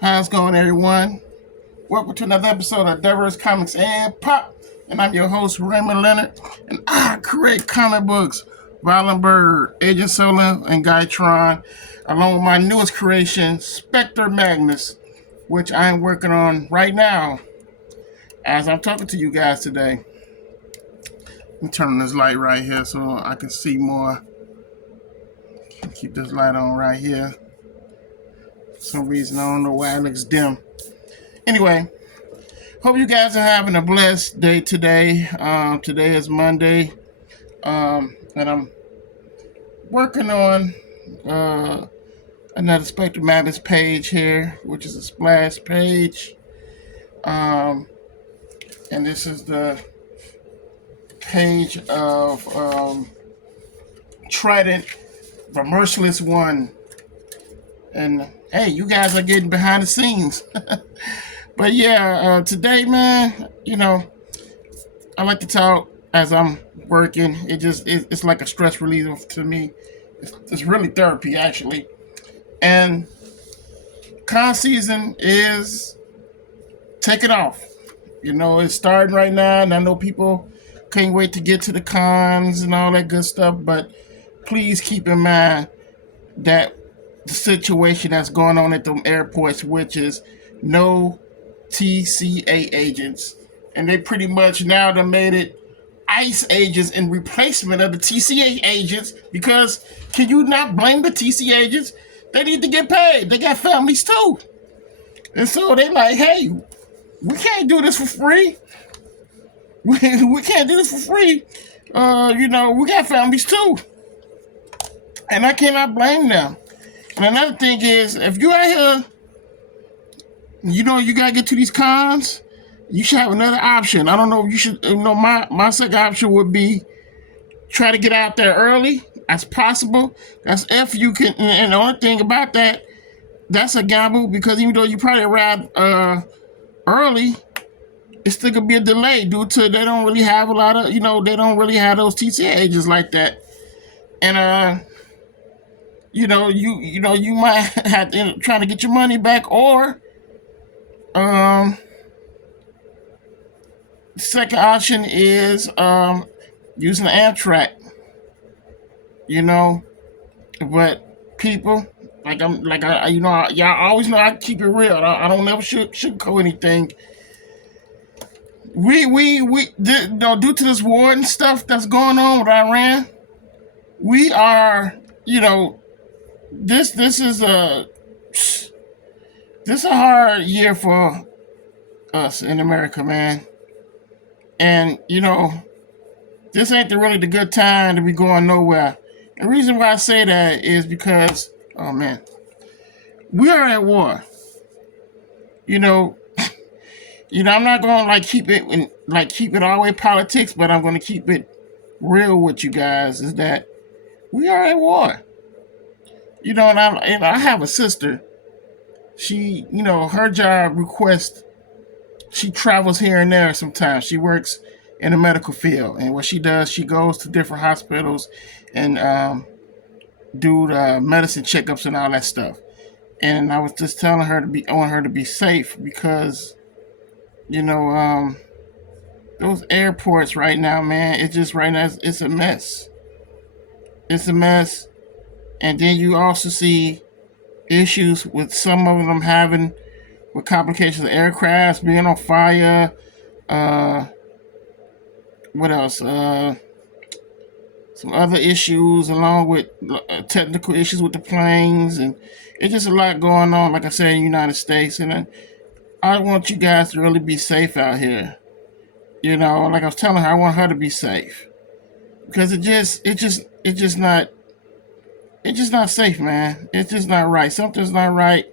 How's it going, everyone? Welcome to another episode of Diverse Comics and Pop. And I'm your host, Raymond Leonard. And I create comic books, Violent Bird, Agent Solo, and Guytron, along with my newest creation, Spectre Magnus, which I am working on right now as I'm talking to you guys today. Let me turn on this light right here so I can see more. Keep this light on right here. For some reason, I don't know why it looks dim. Anyway, hope you guys are having a blessed day today. Today is Monday, and I'm working on another Spectre Matters page here, which is a splash page. And this is the page of Trident, the Merciless One. And hey, you guys are getting behind the scenes. But yeah, today, man, I like to talk as I'm working. It's like a stress reliever to me. It's really therapy, actually. And con season is taking off. It's starting right now, and I know people can't wait to get to the cons and all that good stuff. But please keep in mind that the situation that's going on at the airports, which is no TSA agents, and they pretty much now they made it ICE agents in replacement of the TSA agents, because can you not blame the TSA agents? They need to get paid. They got families too. And so they like, hey, we can't do this for free. We can't do this for free. We got families too. And I cannot blame them. And another thing is, if you're out here, you gotta get to these cons, you should have another option. I don't know, my second option would be try to get out there early as possible. That's if you can, and the only thing about that, that's a gamble, because even though you probably arrive early, it still could be a delay due to they don't really have a lot of, they don't really have those TSA agents like that. And you might have to try to get your money back, or the second option is using Amtrak. But people, y'all always know I keep it real. I don't never sugarcoat anything. Due to this war and stuff that's going on with Iran, we are, this is a hard year for us in America, man. And this ain't really the good time to be going nowhere. The reason why I say that is because, oh man, we are at war. I'm not gonna keep it all the way politics, but I'm gonna keep it real with you guys. Is that we are at war. And I have a sister. She, her job requests she travels here and there sometimes. She works in the medical field, and what she does, she goes to different hospitals and do the medicine checkups and all that stuff. And I was just telling her I want her to be safe, because those airports right now, man, it's a mess. It's a mess. And then you also see issues with some of them having with complications of aircrafts being on fire. What else? Some other issues along with technical issues with the planes, and it's just a lot going on, like I said, in the United States. And I want you guys to really be safe out here. Like I was telling her, I want her to be safe, because it's just not safe, man. It's just not right. Something's not right.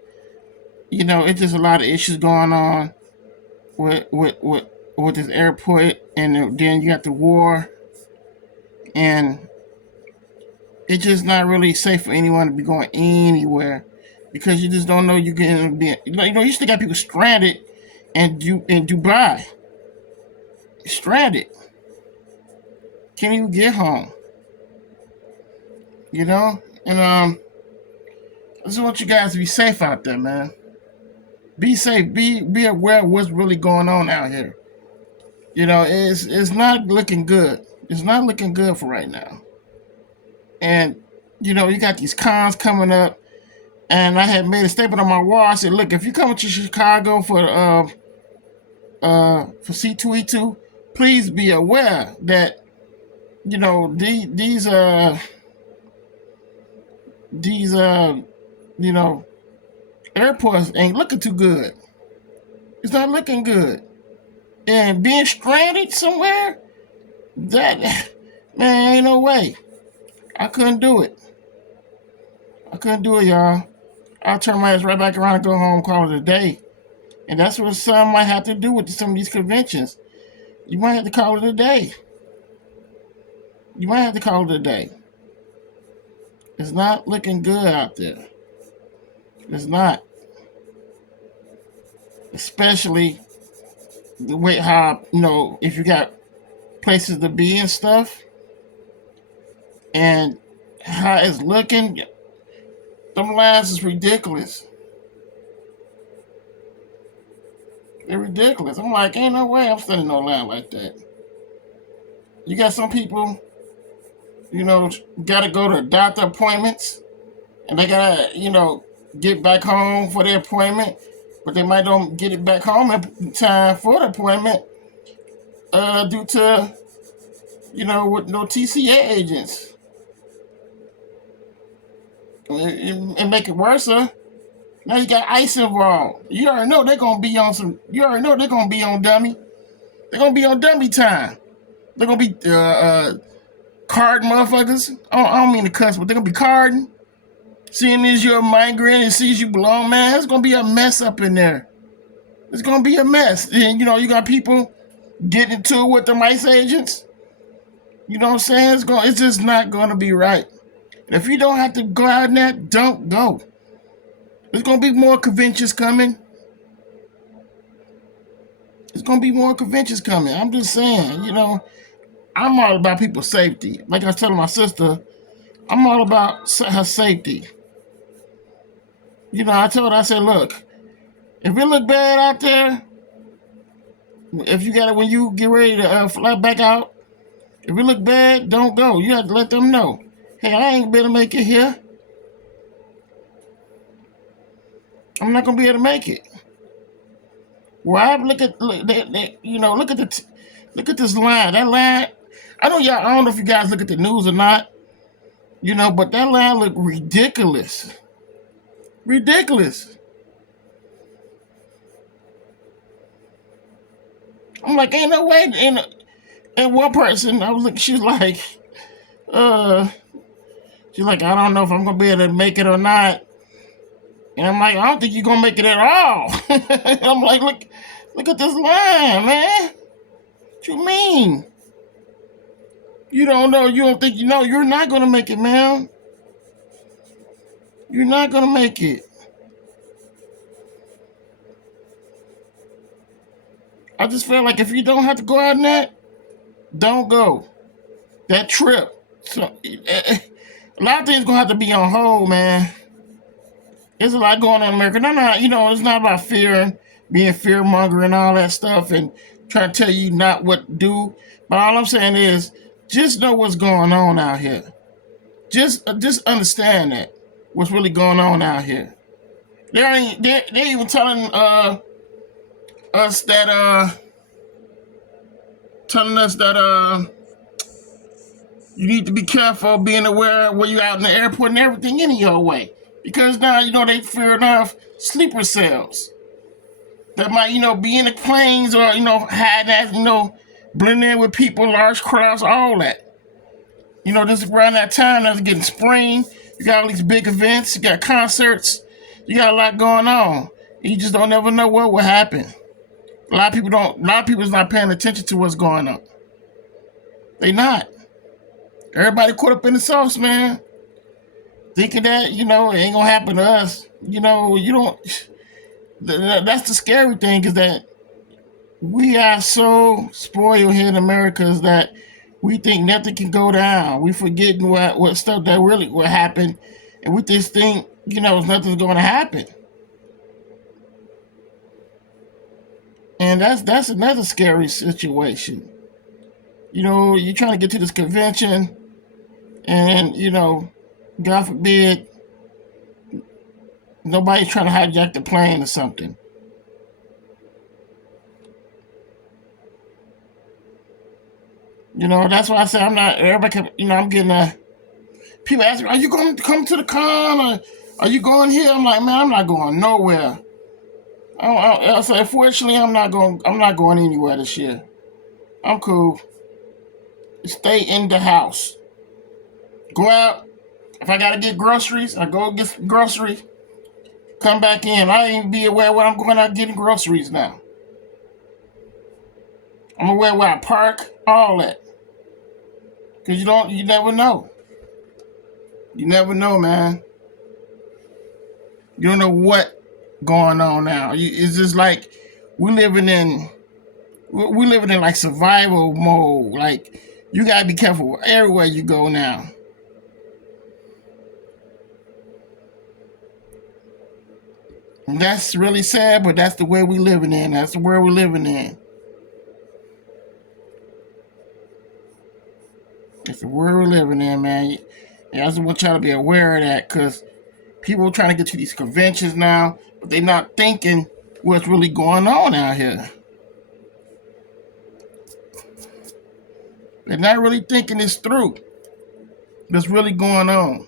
It's just a lot of issues going on with this airport, and then you got the war, and it's just not really safe for anyone to be going anywhere, because you just don't know you can be. You still got people stranded in Dubai, stranded, can't even get home. And I just want you guys to be safe out there, man. Be safe. Be aware of what's really going on out here. It's not looking good. It's not looking good for right now. And you got these cons coming up. And I had made a statement on my wall. I said, look, if you come to Chicago for C2E2, please be aware that these airports ain't looking too good. It's not looking good. And being stranded somewhere, that man, ain't no way. I couldn't do it. I couldn't do it, y'all. I'll turn my ass right back around and go home, call it a day. And that's what some might have to do with some of these conventions. You might have to call it a day. You might have to call it a day. It's not looking good out there. It's not. Especially the way how, if you got places to be and stuff, and how it's looking, them lines is ridiculous. They're ridiculous. I'm like, ain't no way I'm standing no line like that. You got some people, gotta go to doctor appointments, and they gotta, get back home for their appointment, but they might don't get it back home in time for the appointment, due to, with no TSA agents. And make it worse, now you got ICE involved. You already know they're gonna be on some. You already know they're gonna be on dummy. They're gonna be on dummy time. They're gonna be card motherfuckers. I don't mean to cuss, but they're gonna be carding. Seeing as you're a migrant and sees you belong, man, it's gonna be a mess up in there. It's gonna be a mess. And you got people getting into it with the ICE agents. You know what I'm saying? It's just not gonna be right. And if you don't have to go out in that, don't go. There's gonna be more conventions coming. There's gonna be more conventions coming. I'm just saying, I'm all about people's safety. Like I was telling my sister, I'm all about her safety. I told her, I said, look, if it look bad out there, if you got it when you get ready to fly back out, if it look bad, don't go. You have to let them know. Hey, I ain't gonna make it here. I'm not gonna be able to make it. Well, look at this line. That line. I don't know if you guys look at the news or not. But that line look ridiculous. Ridiculous. I'm like, ain't no way. And one person, I was like, she's like, I don't know if I'm gonna be able to make it or not. And I'm like, I don't think you're gonna make it at all. I'm like, look at this line, man. What you mean? You don't know, you don't think you know, you're not gonna make it, man. You're not gonna make it. I just feel like if you don't have to go out in that, don't go. That trip. So a lot of things gonna have to be on hold, man. There's a lot going on in America. It's not about fear, being fear monger and all that stuff and trying to tell you not what to do. But all I'm saying is just know what's going on out here. Just understand that what's really going on out here. They're even telling us that you need to be careful being aware where you're out in the airport and everything any your way. Because now, they fear enough sleeper cells that might, be in the planes or, hide that, blend in with people, large crowds, all that. This around that time, that's getting spring. You got all these big events, you got concerts, you got a lot going on. You just don't never know what will happen. A lot of people's not paying attention to what's going on. They not. Everybody caught up in the sauce, man. Thinking that, it ain't gonna happen to us. You don't. That's the scary thing, is that we are so spoiled here in America is that we think nothing can go down. We forgetting what stuff that really will happen, and we just think, nothing's going to happen. man, that's another scary situation. You're trying to get to this convention, and God forbid, nobody's trying to hijack the plane or something. That's why I say I'm not. Everybody, I'm getting people ask me, "Are you going to come to the con? Or are you going here?" I'm like, man, I'm not going nowhere. I say, unfortunately, I'm not going. I'm not going anywhere this year. I'm cool. Stay in the house. Go out. If I gotta get groceries, I go get groceries. Come back in. I ain't be aware where I'm going out getting groceries now. I'm aware where I park, all that. Cause you never know. You never know, man. You don't know what going on now. It's just like we living in like survival mode. Like you gotta be careful everywhere you go now. And that's really sad, but that's the way we living in. That's the world we're living in. It's the world we're living in, man. I just want y'all to be aware of that, because people are trying to get to these conventions now, but they're not thinking what's really going on out here. They're not really thinking this through. What's really going on?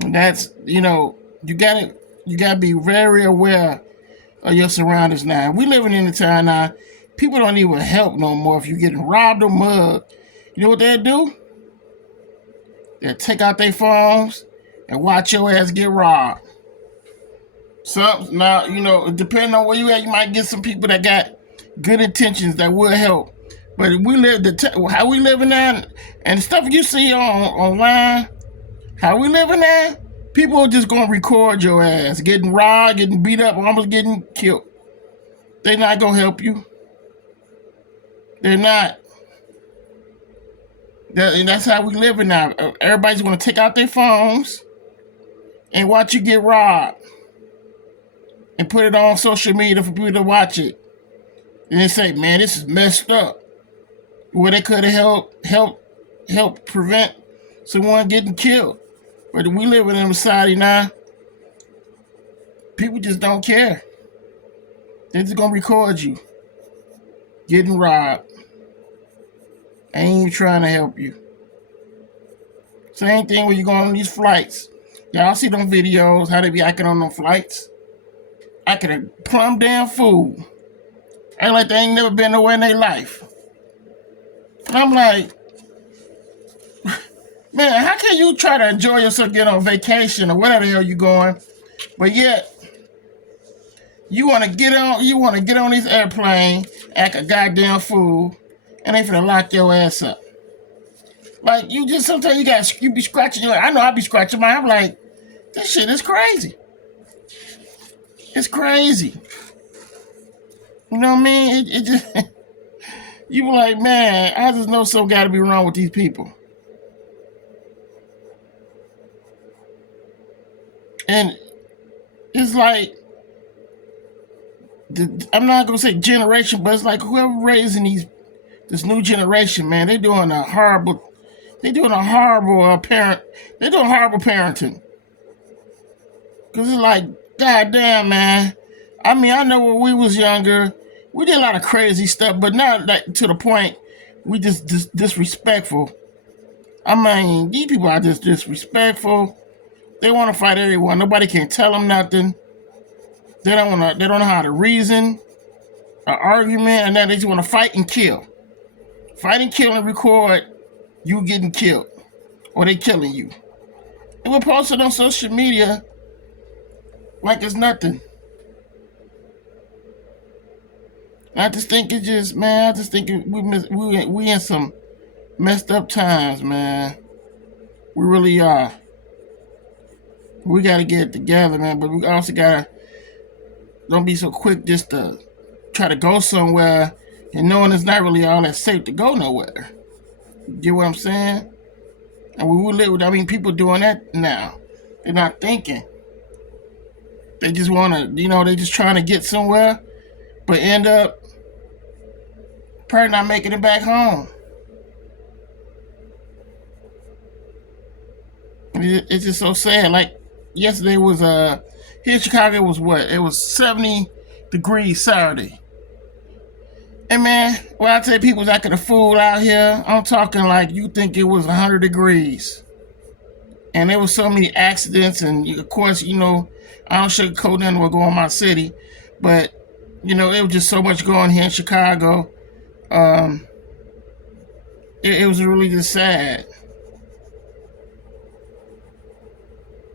And that's you gotta be very aware of your surroundings now. We living in a time now. People don't even help no more if you're getting robbed or mugged. You know what they'll do? They'll take out their phones and watch your ass get robbed. So now, depending on where you at, you might get some people that got good intentions that will help. But we live how we living now, and stuff you see online, how we living now, people are just gonna record your ass getting robbed, getting beat up, almost getting killed. They're not gonna help you. They're not. And that's how we living now. Everybody's gonna take out their phones and watch you get robbed and put it on social media for people to watch it. And they say, man, this is messed up. Where they could have helped prevent someone getting killed. But we living in a society now, people just don't care. They're just gonna record you getting robbed. Ain't even trying to help you. Same thing when you go on these flights. Y'all see them videos, how they be acting on them flights? Acting a plumb damn fool. Act like they ain't never been nowhere in their life. And I'm like, man, how can you try to enjoy yourself, get on vacation or whatever the hell you going, but yet you want to get on this airplane, act a goddamn fool, and they finna lock your ass up. Like sometimes you be scratching your. I know I be scratching mine. I'm like, this shit is crazy. It's crazy. You know what I mean? It just you be like, man, I just know something got to be wrong with these people. And it's like, I'm not gonna say generation, but it's like whoever raising this new generation, man, they're doing horrible parenting. Cause it's like, goddamn, man. I mean, I know when we was younger, we did a lot of crazy stuff, but not like to the point we just disrespectful. I mean, these people are just disrespectful. They want to fight everyone. Nobody can tell them nothing. They don't know how to reason, an argument, and then they just want to fight and kill. Fight and kill and record you getting killed, or they killing you. And we're posted on social media like it's nothing. I just think it's just, man. I just think we in some messed up times, man. We really are. We gotta get it together, man. But we also gotta don't be so quick just to try to go somewhere and knowing it's not really all that safe to go nowhere. You get what I'm saying? And we live with, people doing that now. They're not thinking. They just want to, they just trying to get somewhere, but end up probably not making it back home. It's just so sad. Like yesterday was here in Chicago, it was what? It was 70 degrees Saturday. And man, when I tell people acting a fool out here, I'm talking like you think it was 100 degrees. And there was so many accidents, and of course, I don't sugarcoat nothing what going on in my city, but it was just so much going here in Chicago. Um, it was really just sad.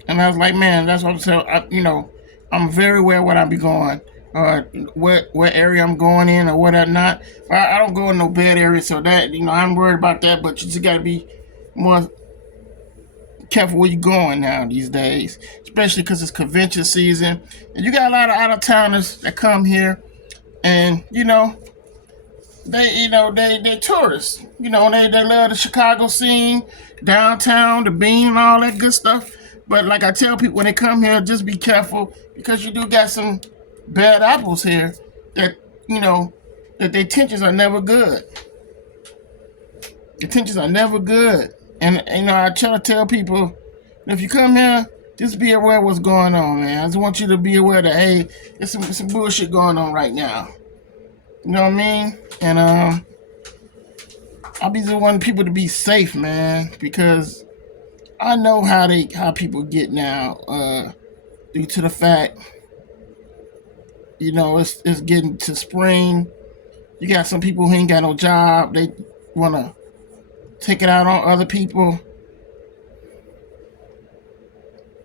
And I was like, man, that's what I'm saying. I'm very aware what I be going, what area I'm going in or what I'm not. I don't go in no bad area, so that I'm worried about that. But you just gotta be more careful where you're going now these days, especially because it's convention season, and you got a lot of out of towners that come here, and they tourists. They love the Chicago scene, downtown, the Bean, and all that good stuff. But like I tell people when they come here, just be careful because you do got some bad apples here that that their intentions are never good. Intentions are never good, and I try to tell people if you come here, just be aware of what's going on, man. I just want you to be aware that hey, there's some bullshit going on right now. You know what I mean? And I be just wanting people to be safe, man, because I know how people get now, due to the fact, it's getting to spring. You got some people who ain't got no job. They wanna take it out on other people.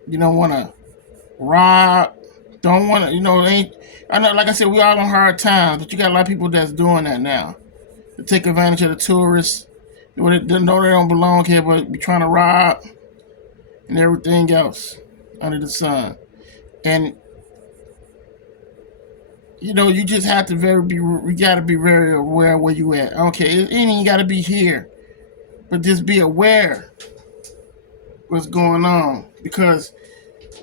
You don't wanna rob. Don't wanna, ain't. I know, like I said, we all on hard times, but you got a lot of people that's doing that now to take advantage of the tourists. They know they don't belong here, but be trying to rob and everything else under the sun. And you just have to we got to be very aware where you at. Okay, it ain't even got to be here, but just be aware what's going on because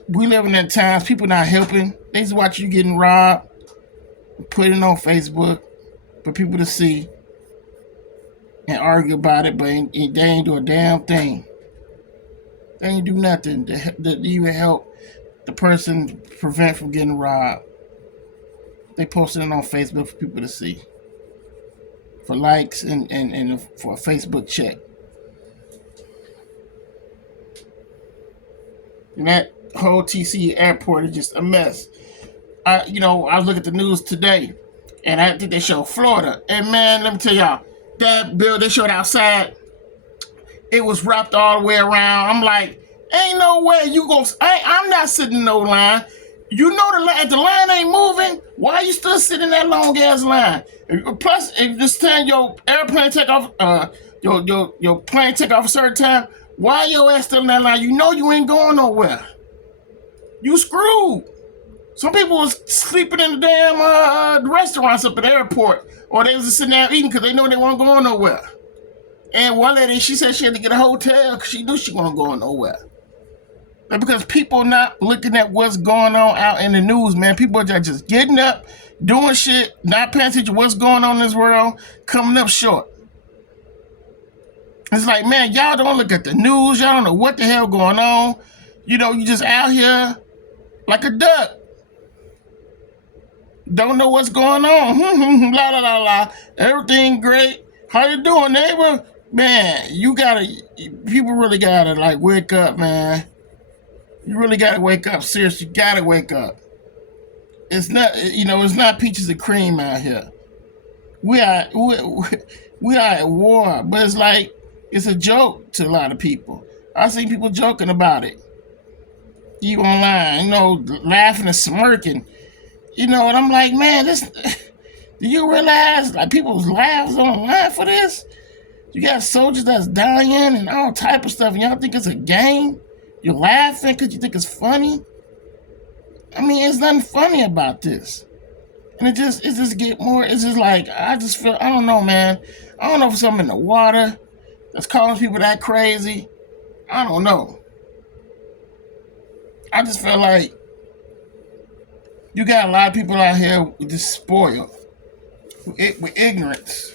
we living in times people not helping. They just watch you getting robbed, put it on Facebook for people to see and argue about it, but they ain't do a damn thing. They ain't do nothing to even help the person prevent from getting robbed. They posted it on Facebook for people to see, for likes and for a Facebook check. And that whole TSA airport is just a mess. I was looking at the news today, and I think they showed Florida. And man, let me tell y'all, that bill they showed outside, it was wrapped all the way around. I'm like, ain't no way you go. I'm not sitting in no line. If the line ain't moving, why you still sitting in that long ass line? Plus, if this time your airplane take off, your plane take off a certain time, why your ass still in that line? You ain't going nowhere. You screwed. Some people was sleeping in the damn restaurants up at the airport, or they was just sitting there eating because they know they weren't going nowhere. And one lady, she said she had to get a hotel because she knew she wasn't going nowhere. But because people not looking at what's going on out in the news, man. People are just getting up, doing shit, not paying attention to what's going on in this world, coming up short. It's like, man, y'all don't look at the news. Y'all don't know what the hell going on. You just out here like a duck. Don't know what's going on. La la la la. Everything great. How you doing, neighbor? Man, people really gotta like wake up, man. You really gotta wake up. Seriously, you gotta wake up. It's not peaches and cream out here. We are at war, but it's like it's a joke to a lot of people. I see people joking about it. You online, laughing and smirking. And I'm like, man, do you realize like people's lives online for this? You got soldiers that's dying and all type of stuff, and y'all think it's a game? You're laughing because you think it's funny? I mean, it's nothing funny about this. And it just get more, it's just like, I just feel, I don't know, man. I don't know if something in the water that's causing people that crazy. I don't know. I just feel like You got a lot of people out here just spoiled with ignorance.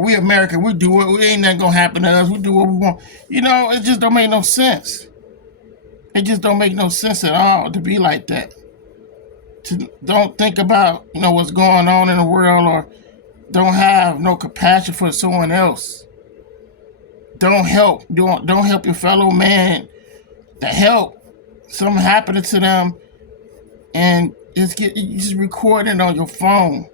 We American, we do it. Ain't nothing gonna happen to us. We do what we want. It just don't make no sense. It just don't make no sense at all to be like that. To don't think about what's going on in the world, or don't have no compassion for someone else. Don't help your fellow man to help. Something happening to them, and you just record it on your phone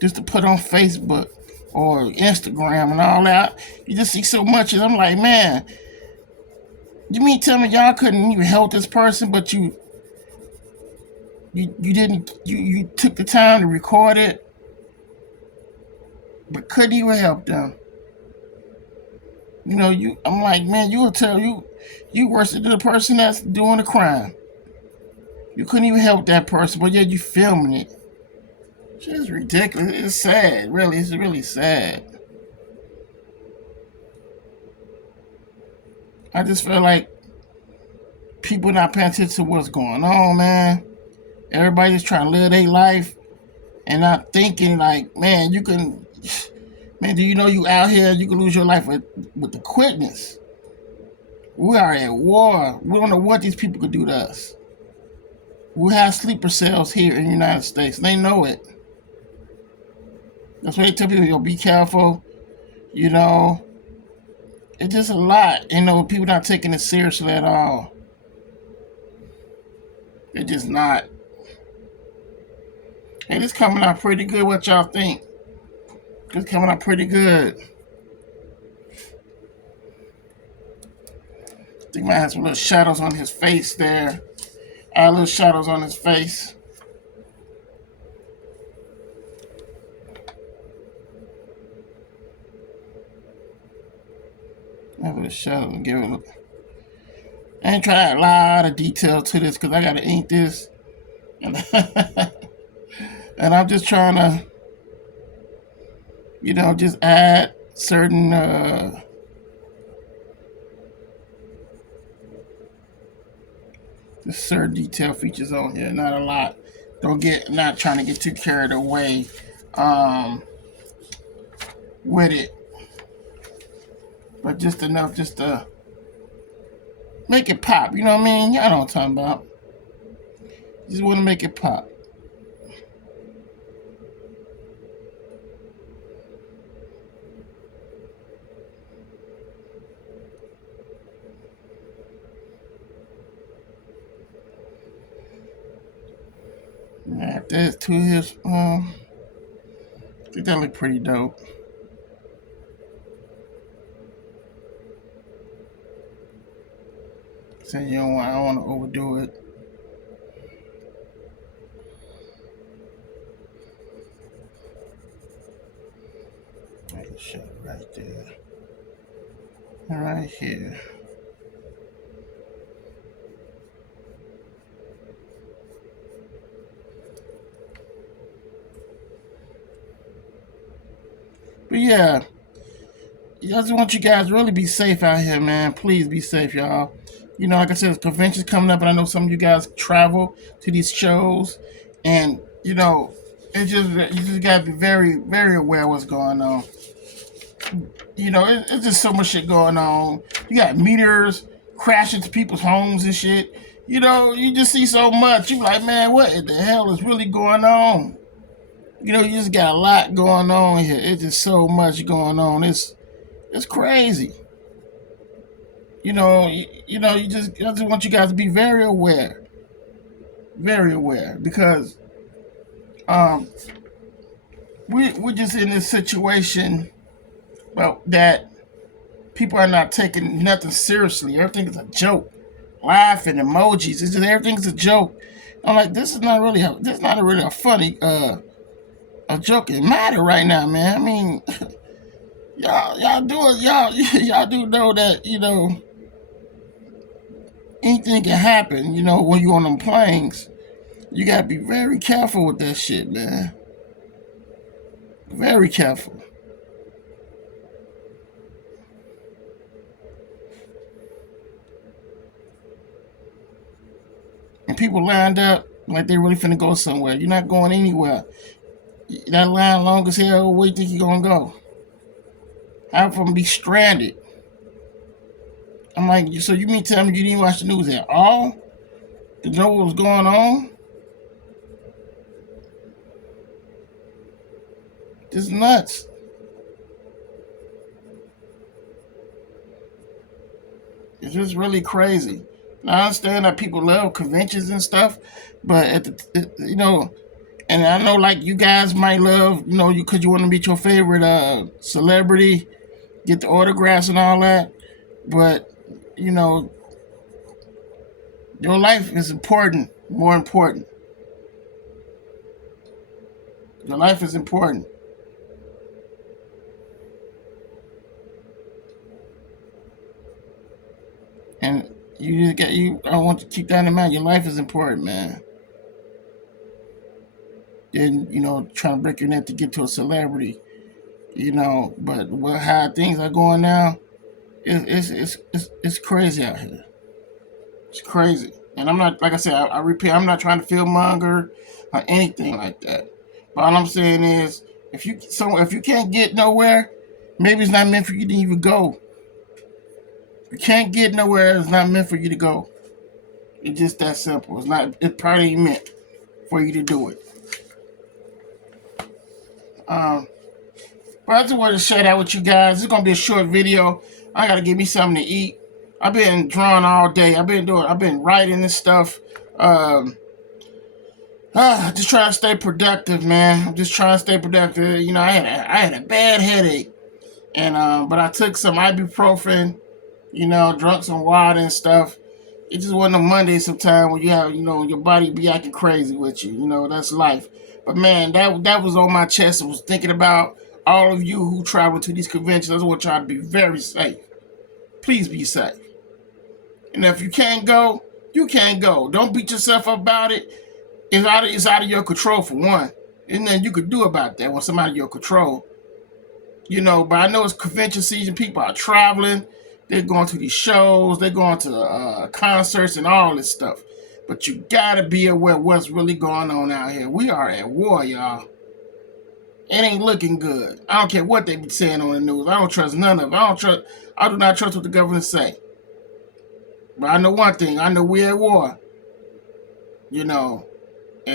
just to put on Facebook or Instagram and all that. You just see so much, and I'm like, man, you mean tell me y'all couldn't even help this person, but you didn't you took the time to record it, but couldn't even help them. I'm like, man, you will tell you worse than the person that's doing the crime. You couldn't even help that person, but yet you filming it. It's just ridiculous. It's sad, really. It's really sad. I just feel like people not paying attention to what's going on, man. Everybody just trying to live their life and not thinking like, man, you can, man, do you know you out here, you can lose your life with the quickness. We are at war. We don't know what these people could do to us. We have sleeper cells here in the United States. They know it. That's why they tell people, be careful. It's just a lot. People not taking it seriously at all. They're just not. And it's coming out pretty good. What y'all think? It's coming out pretty good. I think I might have some little shadows on his face there. Add little shadows on his face. Have a little shadow and give it a look. I ain't try to add a lot of detail to this because I gotta ink this. And I'm just trying to, just add certain certain detail features on here. Not a lot. Not trying to get too carried away with it, but just enough just to make it pop. You know what I mean? Y'all know what I'm talking about. Just want to make it pop. Add this to his I think that look pretty dope. So I don't want to overdo it. I can show it right there. Right here. But yeah, I just want you guys to really be safe out here, man. Please be safe, y'all. Like I said, there's conventions coming up, and I know some of you guys travel to these shows, and you just gotta be very, very aware of what's going on. It's just so much shit going on. You got meteors crashing to people's homes and shit. You just see so much. You like, man, what in the hell is really going on? You just got a lot going on here. It's just so much going on. It's crazy. I just want you guys to be very aware, because we're just in this situation, well, that people are not taking nothing seriously. Everything is a joke. Laughing emojis. It's just everything's a joke. I'm like, this is not really a funny a joking matter right now, man. I mean, y'all do it. Y'all do know that anything can happen. When you on them planes, you gotta be very careful with that shit, man. Very careful. And people lined up like they really finna go somewhere. You're not going anywhere. That line long as hell. Where you think you gonna go? Half of them be stranded. I'm like, so you mean tell me you didn't watch the news at all to know what was going on? This is nuts. It's just really crazy. Now, I understand that people love conventions and stuff, but and I know like you guys might love, you because you want to meet your favorite celebrity, get the autographs and all that, but you know, your life is important, more important. Your life is important. And you just get you. I want to keep that in mind. Your life is important, man. Then trying to break your neck to get to a celebrity, But how things are going now, it's crazy out here. It's crazy. And I'm not, like I said, I repeat, I'm not trying to feel monger or anything like that. But all I'm saying is, if you can't get nowhere, maybe it's not meant for you to even go. If you can't get nowhere, it's not meant for you to go. It's just that simple. It's not. It probably ain't meant for you to do it. But I just wanted to share that with you guys. It's gonna be a short video. I gotta give me something to eat. I've been drawing all day. I've been writing and stuff. Just trying to stay productive, man. I'm just trying to stay productive. I had a bad headache, and but I took some ibuprofen. Drunk some water and stuff. It just wasn't a Monday sometime when you have, your body be acting crazy with you. That's life. But man, that was on my chest. I was thinking about all of you who travel to these conventions. I just want y'all to be very safe. Please be safe. And if you can't go, you can't go. Don't beat yourself up about it. It's out of your control for one. And then you could do about that when somebody in your control. But I know it's convention season. People are traveling. They're going to these shows. They're going to concerts and all this stuff. But you gotta be aware of what's really going on out here. We are at war, y'all. It ain't looking good. I don't care what they be saying on the news. I don't trust none of it. I do not trust what the government say. But I know one thing. I know we're at war. And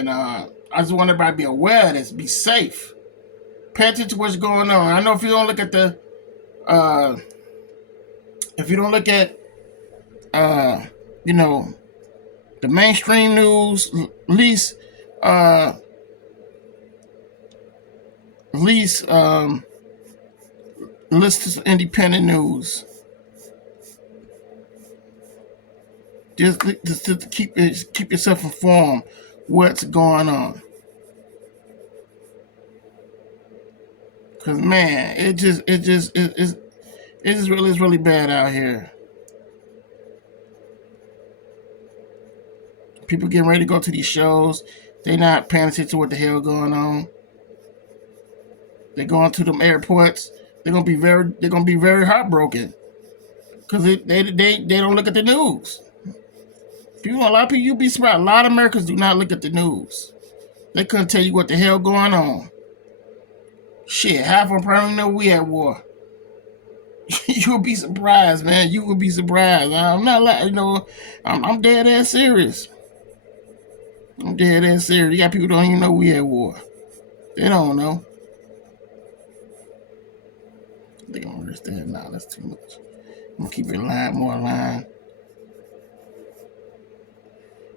I just want everybody to be aware of this. Be safe. Pay attention to what's going on. I know if you don't look at the the mainstream news, at least listen to independent news. Just to keep yourself informed what's going on. Cause man, it's really bad out here. People getting ready to go to these shows. They not paying attention to what the hell going on. They going to them airports. They're gonna be very heartbroken because they don't look at the news. A lot of people, you'd be surprised. A lot of Americans do not look at the news. They couldn't tell you what the hell going on. Shit, half of them probably know we at war. You'll be surprised, man. You will be surprised. I'm not like I'm dead ass serious. I'm dead ass serious. You got people who don't even know we at war. They don't know. They don't understand. Nah, that's too much. I'm gonna keep it more line.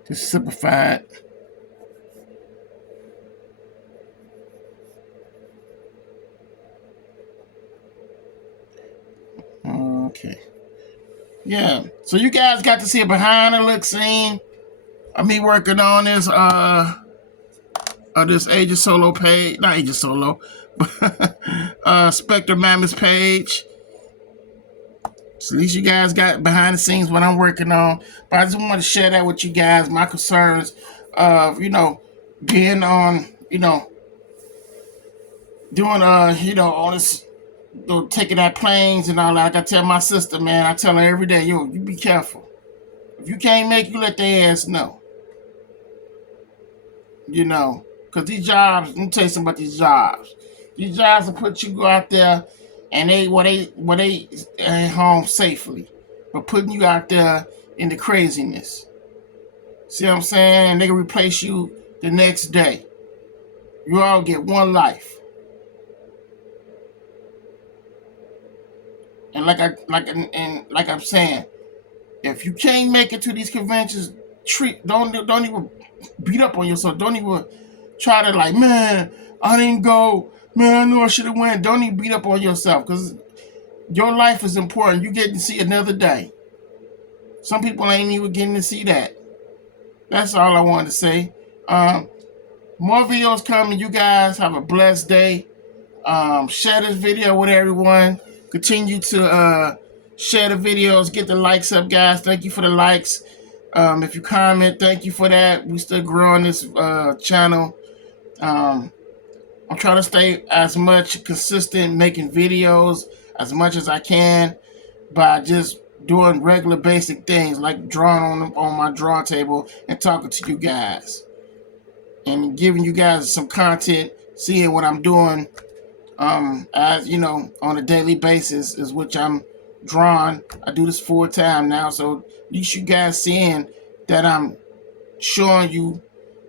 Just simplified. Okay. Yeah. So you guys got to see a behind the look scene of me working on this this Agent Solo page. Not Agent Solo, but Spectre Mammoth page. So at least you guys got behind the scenes what I'm working on. But I just want to share that with you guys, my concerns of, being on, doing, all this, taking that planes and all that. Like I tell my sister, man, I tell her every day, you be careful. If you can't make it, you let their ass know. because these jobs, let me tell you something about these jobs. These jobs will put you out there and they home safely, but putting you out there in the craziness. See what I'm saying? They can replace you the next day. You all get one life. And like I'm saying, if you can't make it to these conventions, don't even beat up on yourself. Don't even try to like, man, I didn't go. Man, I knew I should have went. Don't even beat up on yourself because your life is important. You get to see another day. Some people ain't even getting to see that. That's all I wanted to say. More videos coming. You guys have a blessed day. Share this video with everyone. Continue to share the videos. Get the likes up, guys. Thank you for the likes. If you comment, thank you for that. We still growing this channel. I'm trying to stay as much consistent making videos as much as I can by just doing regular basic things like drawing on my draw table and talking to you guys and giving you guys some content, seeing what I'm doing as on a daily basis is which I'm drawing. I do this full time now, so at least you guys seeing that I'm showing you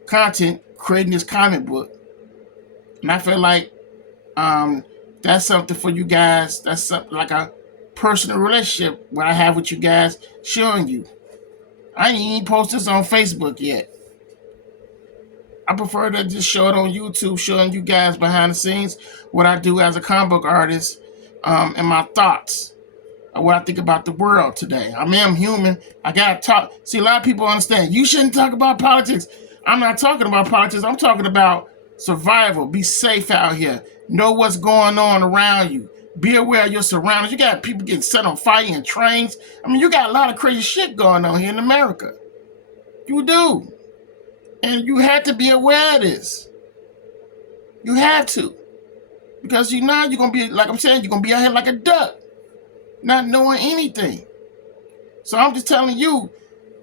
content, creating this comic book. And I feel like that's something for you guys. That's something like a personal relationship what I have with you guys, showing you. I ain't even post this on Facebook yet. I prefer to just show it on YouTube, showing you guys behind the scenes what I do as a comic book artist, and my thoughts of what I think about the world today. I mean, I'm human. I gotta talk. See, a lot of people understand you shouldn't talk about politics. I'm not talking about politics. I'm talking about survival. Be safe out here. Know what's going on around you. Be aware of your surroundings. You got people getting set on fire in trains. I mean, you got a lot of crazy shit going on here in America. You do. And you have to be aware of this. You have to. Because you're going to be, like I'm saying, you're going to be out here like a duck, not knowing anything. So I'm just telling you,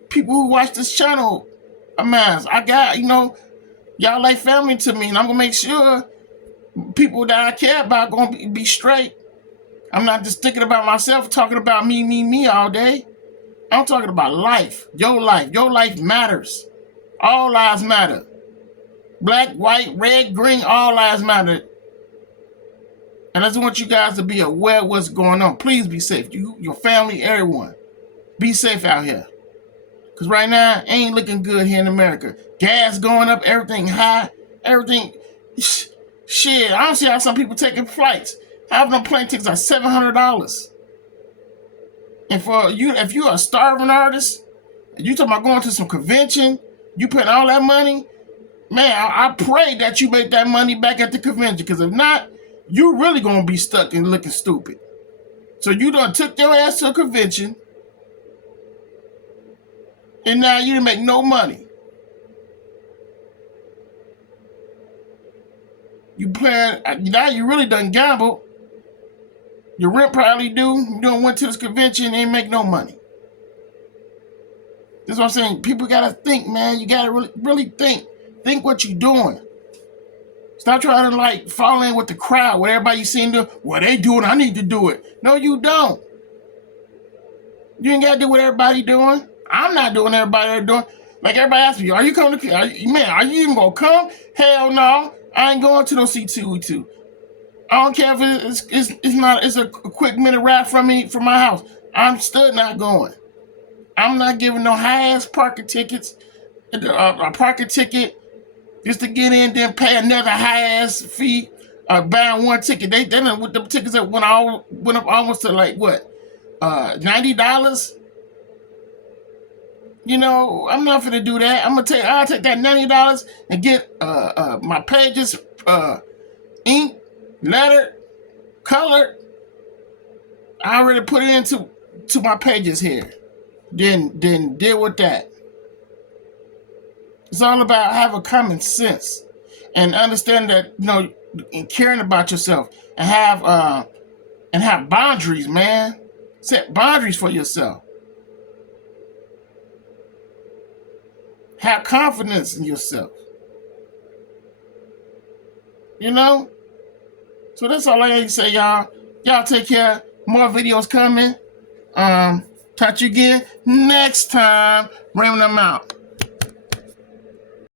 people who watch this channel, I got, y'all like family to me, and I'm going to make sure people that I care about are going to be straight. I'm not just thinking about myself, talking about me all day. I'm talking about life. Your life. Your life matters. All lives matter. Black, white, red, green, all lives matter. And I just want you guys to be aware of what's going on. Please be safe. You, your family, everyone. Be safe out here. Because right now, it ain't looking good here in America. Gas going up, everything high, everything. Shit, I don't see how some people taking flights. Having them plane tickets are $700. And for you, if you're a starving artist, you talking about going to some convention, you putting all that money, man, I pray that you make that money back at the convention. Because if not, you really going to be stuck and looking stupid. So you done took your ass to a convention, and now you didn't make no money. You playing, now you really done gamble. Your rent probably due. You done went to this convention and ain't make no money. That's what I'm saying. People got to think, man. You got to really think. Think what you're doing. Stop trying to like fall in with the crowd. What everybody you seen do. What they doing, I need to do it. No, you don't. You ain't got to do what everybody doing. I'm not doing what everybody doing. Like everybody asks me, are you coming to, are you even going to come? Hell no. I ain't going to no C2E2. I don't care if it's a quick minute ride from my house. I'm still not going. I'm not giving no high-ass parking tickets, a parking ticket just to get in, then pay another high-ass fee, buying one ticket. They done with the tickets that went up almost to like what, $90. I'm not gonna do that. I'll take that $90 and get my pages ink, lettered, colored. I already put it into my pages here. Then deal with that. It's all about having common sense and understand that and caring about yourself and have boundaries, man. Set boundaries for yourself. Have confidence in yourself. you know? So that's all I got to say, y'all. Y'all take care. More videos coming. Talk to you again next time. Raymond, I'm out.